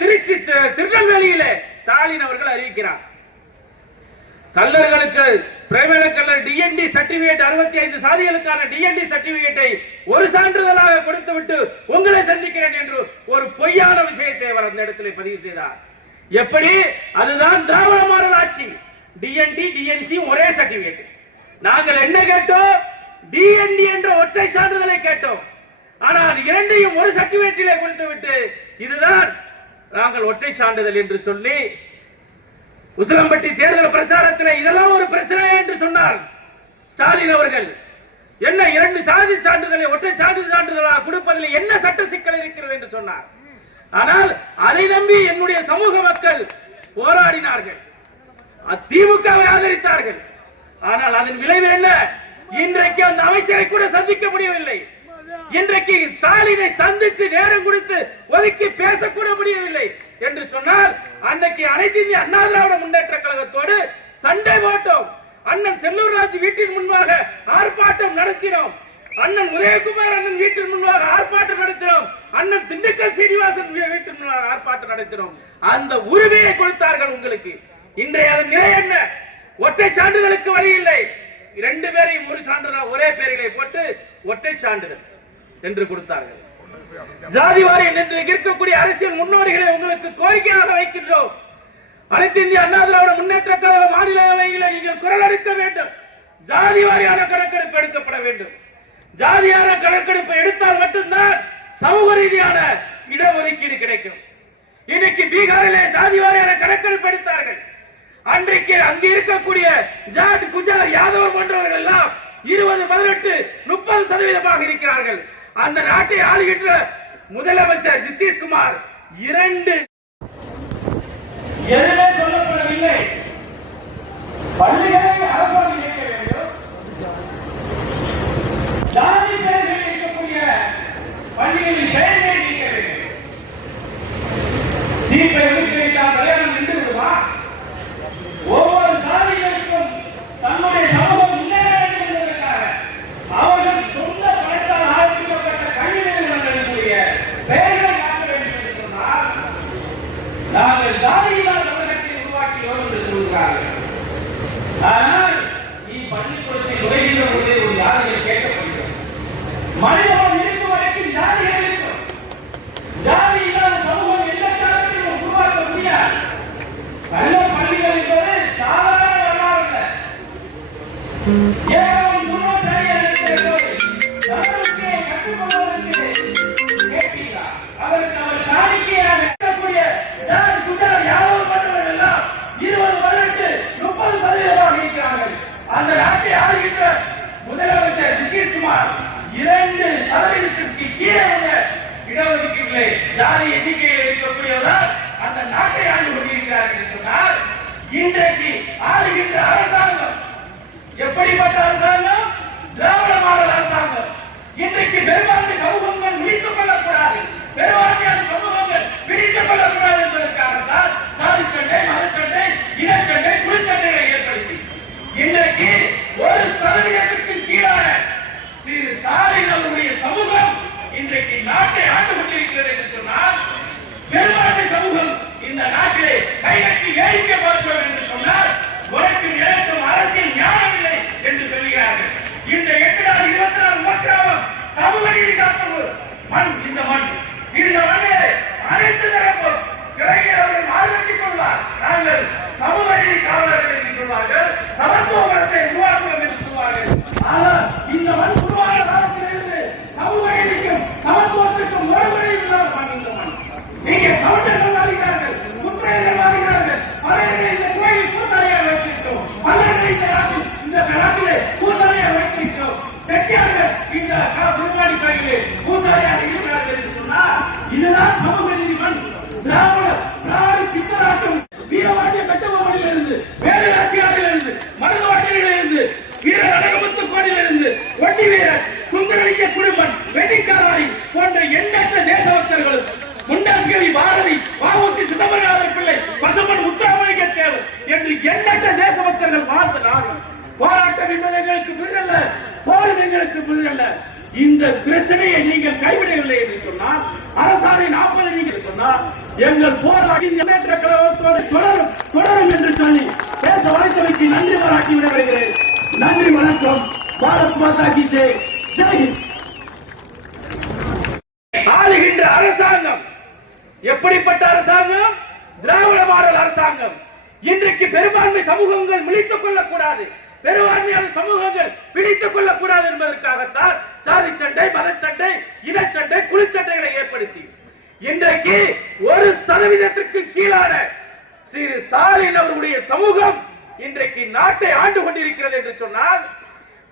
திருச்சி திருநெல்வேலியில ஸ்டாலின் அவர்கள் அறிவிக்கிறார். கல்லர்களுக்கு பிரைவேட் கல்லர் டிஎன்டி சர்டிபிகேட் அறுபத்தி ஐந்து சாதிகளுக்கான டிஎன்டி சர்டிபிகேட்டை ஒரு சான்றிதழாக கொடுத்து விட்டு உங்களை சந்திக்கிறேன் என்று ஒரு பொய்யான விஷயத்தை அவர் அந்த இடத்திலே பதிவு செய்தார். எப்படி? அதுதான் திராவிட மாடல் ஆட்சி. டிஎன்டி டிஎன்சி ஒரே சர்டிபிகேட் நாங்கள் என்ன கேட்டோம்? டிஎன்டி என்ற ஒற்றை சான்றிதழை கேட்டோம். ஆனால் இரண்டையும் ஒரு சர்டிபிகேட்டிலே கொடுத்து விட்டு இதுதான் நாங்கள் ஒற்றை சான்றிதழ் என்று சொல்லி உசிலம்பட்டி தேர்தல் பிரச்சாரத்தில் இதெல்லாம் ஒரு பிரச்சனை என்று சொன்னார். ஸ்டாலின் அவர்கள் என்ன இரண்டு சாதி சான்றிதழை ஒற்றை சான்று சான்றிதழாக கொடுப்பதில் என்ன சட்ட சிக்கல் இருக்கிறது? என்று சொன்னார். ஆனால் அதை நம்பி என்னுடைய சமூக மக்கள் போராடினார்கள். திமுகவை ஆதரித்தார்கள். ஆனால் அதன் விளைவு என்ன? இன்றைக்கு அந்த அமைச்சரை கூட சந்திக்க முடியவில்லை. இன்றைக்கு ஸ்டாலினை சந்திச்சு நேரம் கொடுத்து ஒதுக்கி பேசக்கூட முடியவில்லை என்று சொன்னால் அன்னைக்கு அனைத்து இந்திய அண்ணா திராவிட முன்னேற்ற கழகத்தோடு சண்டை போட்டோம். அண்ணன் செல்லூர் ராஜ் வீட்டின் முன்பாக ஆர்ப்பாட்டம் நடத்தினோம். அண்ணன் உதயகுமார் அண்ணன் வீட்டின் முன்பாக ஆர்ப்பாட்டம் நடத்தினோம். அண்ணன் திண்டுக்கல் சீனிவாசன் வீட்டின் முன்பாக ஆர்ப்பாட்டம் நடத்தினோம். அந்த உரிமையை கொடுத்தார்கள் உங்களுக்கு. இன்றைய அதன் நிலை என்ன? ஒற்றை சான்றிதழுக்கு வழி இல்லை. இரண்டு பேரையும் ஒரு சான்றிதழ் ஒரே பேரிலே போட்டு ஒற்றை சான்றிதழ். என்று கொடுத்தார்கள். ஜாதி வாரியம் என்று இருக்கக்கூடிய அரசியல் முன்னோடிகளை உங்களுக்கு கோரிக்கையாக வைக்கின்றோம். அனைத்து இந்திய அண்ணா திராவிட முன்னேற்ற கழக மாநிலங்களவையில் நீங்கள் குரல் அளிக்க வேண்டும். ஜாதி வாரியான கணக்கெடுப்பு எடுக்கப்பட வேண்டும். ஜாதியான கணக்கெடுப்பு எடுத்தால் மட்டும்தான் சமூக ரீதியான இடஒதுக்கீடு கிடைக்கும். இன்னைக்கு பீகாரிலே ஜாதி வாரியான கணக்கெடுப்பு எடுத்தார்கள். அன்றைக்கு அங்கு இருக்கக்கூடிய ஜாட் குஜார் யாதவ் போன்றவர்கள் எல்லாம் இருபது பதினெட்டு முப்பது சதவீதமாக இருக்கிறார்கள். அந்த நாட்டை ஆளுகின்ற முதலமைச்சர் நிதிஷ்குமார் இரண்டு எதுவே சொல்லப்படவில்லை. பள்ளிகளை அரசாங்கம் இயக்க வேண்டும். மனிதன் இருக்கும் வரைக்கும் ஜாதிகள் இருக்கும்? ஜாதி இல்லாத சமூகம் எந்த காலத்திலும் உருவாக்க முடியாது. நல்ல பள்ளிகள் என்பது சாதாரண வரலாறு ஏன் குடும்பம் சரியாக இருக்கிறது இன்றைக்கு ஆளுகின்ற அரசாங்கம்? எப்படிப்பட்ட அரசாங்கம்? திராவிட மாடல் அரசாங்கம். இன்றைக்கு பெரும்பான்மை சமூகங்கள் விழித்துக் கொள்ளக்கூடாது. பெரும்பான்மையான சமூகங்கள் பிரித்துக் கொள்ளக்கூடாது என்பதற்காகத்தான் சாதிச்சண்டை சண்டை மதச்சண்டை இனச்சண்டை குளிச்சண்டைகளை ஏற்படுத்தி. இன்றைக்கு ஒரு சதவீதத்திற்கு கீழான திரு ஸ்டாலின் அவருடைய சமூகம் இன்றைக்கு நாட்டை ஆண்டு கொண்டிருக்கிறது என்று சொன்னால் பெரும்பான்மை சமூகம் இந்த நாட்டிலே கைகட்டி ஏறிக்கப்படும் பார்க்கிறோம் என்று சொன்னால் உனக்கு எனக்கும் அரசியல் ஞானம் இல்லை என்று சொல்கிறார்கள் இந்த எட்டு நாள் இருபத்தி நாலு மக்களாவும் சமூக நீதி காப்பது மண் இந்த மண் இந்த மண்ணிலே அனைத்து தரப்பும் கலைஞர் அவர்கள் ஆதரித்துக் காவலர்கள் நாங்கள் சமூக நீதி காவலர்கள் என்று சொல்வார்கள். சமத்துவத்தை உருவாக்குவது என்று சொல்வார்கள். ஆனால் இந்த மண் உருவான காலத்திலிருந்து சமூக நீதிக்கும் சமத்துவத்துக்கும் முறைமுறை இல்லாத மண் நீங்க கவுண்டர்கள் மாறுகிறார்கள் குற்றையர்கள் மாறுகிறார்கள் பழைய இந்த கோயில் கூட்டாளியாக வைத்திருக்கிறோம். பல்லரை இந்த நாட்டில் இந்த நாட்டிலே கூட்டாளியாக வைத்திருக்கிறோம். செட்டியார்கள் இந்த முன்னாடி கோயிலே கூட்டாளியாக இருக்கிறார்கள் என்று சொன்னால் இதுதான் சமூக நீதி மண் திராவிட திராவிட கத்தி வீரர் சுந்தரலிங்க குடும்பம் வெடிக்காராய் போன்ற எண்ணற்ற தேசபக்தர்களும் முண்டாஸ்கவி பாரதி வாவுசி சிதம்பரநாத பிள்ளை பசுமன் முத்துராமலிங்க தேவர் என்று எண்ணற்ற தேசபக்தர்கள் வாழ்ந்த நாடு. போராட்டம் என்பது எங்களுக்கு விருதல்ல போரும் எங்களுக்கு விருதல்ல இந்த பிரச்சனையை நீங்கள் கைவிடவில்லை என்று சொன்னால் அரசாணை நாற்பது நீங்கள் சொன்னால் எங்கள் போராட்டம் தொடரும் தொடரும் என்று சொல்லி பேச வாய்த்தமைக்கு நன்றி பாராட்டி விடைபெறுகிறேன் நன்றி வணக்கம் பாரத் மாதா கி ஜெய் ஜெய் ஆளுகின்ற அரசாங்கம் எப்படிப்பட்ட அரசாங்கம்? திராவிட மாடல் அரசாங்கம். இன்றைக்கு பெரும்பான்மை சமூகங்கள் முழித்துக் கொள்ளக்கூடாது. பெரும்பான்மையான சமூகங்கள் பிடித்துக் கொள்ளக்கூடாது என்பதற்காகத்தான் சாதி சண்டை மதச்சண்டை இனச்சண்டை குளிச்சண்டைகளை ஏற்படுத்தி. இன்றைக்கு ஒரு சதவீதத்திற்கு கீழான ஸ்ரீ ஸ்டாலின் அவர்களுடைய சமூகம் இன்றைக்கு நாட்டை ஆண்டு கொண்டிருக்கிறது என்று சொன்னால்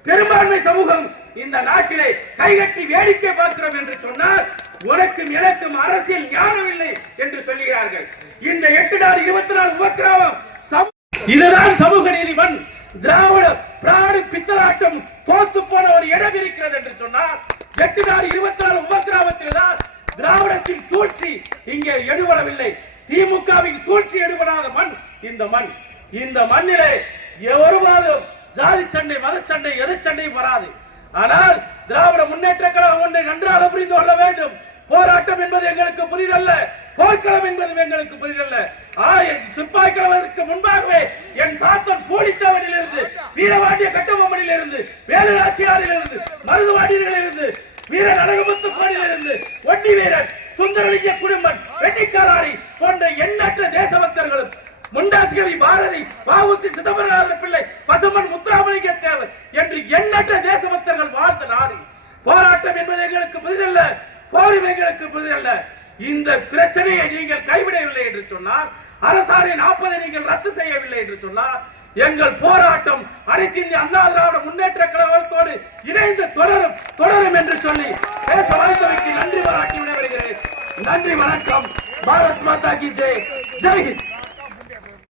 பெரும்பான்மை சமூகம் இந்த நாட்டிலே கைகட்டி வேடிக்கை பார்க்கிறோம் என்று சொன்னால் உனக்கும் எனக்கும் அரசியல் ஞானம் இல்லை என்று சொல்லுகிறார்கள். இந்த எட்டு நாள் இருபத்தி நாலு உபக்கிரமம் இதுதான் சமூக நீதிமன் திராவிட பிராடு பித்தலாட்டம் தோத்து போன ஒரு இடம் இருக்கிறது என்று சொன்னால் எட்டு நாள் இருபத்தி நாலு உபக்கிரமத்தில் தான் திராவிடத்தின் சூழ்ச்சி இங்கே எடுபடவில்லை. திமுகவின் சூழ்ச்சி எடுபடாத மண் இந்த மண். இந்த மண்ணிலே ஒருபாலும் ஜாதி சண்டை மதச்சண்டை எது சண்டையும் வராது. ஆனால் திராவிட முன்னேற்ற கழகம் ஒன்றை நன்றாக புரிந்து கொள்ள வேண்டும். போராட்டம் என்பது எங்களுக்கு புரிதல்ல. போர்க்களம் என்பது எங்களுக்கு புரிதல்ல. ஆ என் சிப்பாய் கிழவதற்கு முன்பாகவே என் தாத்தன் பூடித்தவனில் இருந்து வீரவாண்டிய கட்டபொம்மனில் இருந்து வேலுநாச்சியாரில் இருந்து மருதுவாண்டியர்களில் இருந்து வீர நரகமுத்து கோடியில் இருந்து ஒட்டி வீரன் சுந்தரலிங்க குடும்பன் வெட்டிக்காராரி போன்ற எண்ணற்ற தேசபக்தர்களும் முண்டாசிகவி பாரதி வாவுசி சிதம்பரநாத பிள்ளை பசுமன் முத்துராமலிங்க தேவர் என்று எண்ணற்ற தேசபக்தர்கள் வாழ்ந்த நாடு. போராட்டம் என்பது எங்களுக்கு புதிதல்ல போரும் எங்களுக்கு புதிதல்ல. இந்த பிரச்சனையை நீங்கள் கைவிடவில்லை என்று சொன்னால் அரசாணை நாற்பதை நீங்கள் ரத்து செய்யவில்லை என்று சொன்னால் எங்கள் போராட்டம் அனைத்து இந்திய அண்ணா திராவிட முன்னேற்ற கழகத்தோடு இணைந்து தொடரும் தொடரும் என்று சொல்லி பேச வாய்த்தமைக்கு நன்றி பாராட்டி விடைபெறுகிறேன். நன்றி வணக்கம். பாரத் மாதா கி ஜெய். ஜெய் ஹிந்த்.